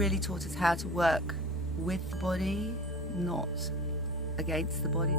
really taught us how to work with the body, not against the body.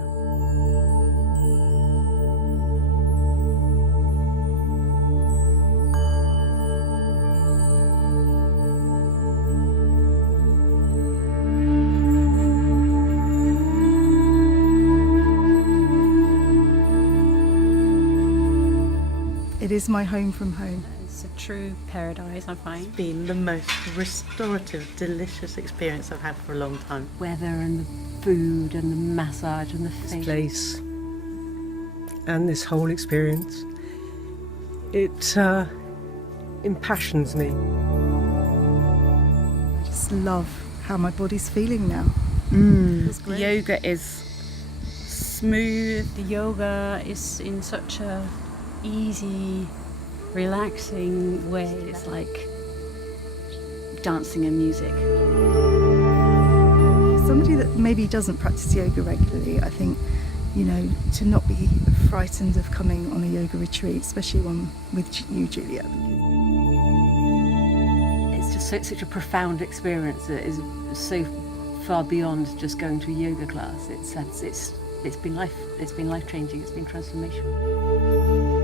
It is my home from home. It's a true paradise, I find. It's been the most restorative, delicious experience I've had for a long time. Weather and the food and the massage and the face. Place and this whole experience, it impassions me. I just love how my body's feeling now. The yoga is smooth. The yoga is in such a easy, relaxing way. It's like dancing and music. Somebody that maybe doesn't practice yoga regularly, I think, to not be frightened of coming on a yoga retreat, especially one with you, Julia. It's just such a profound experience that is so far beyond just going to a yoga class. It's been life changing. It's been transformational.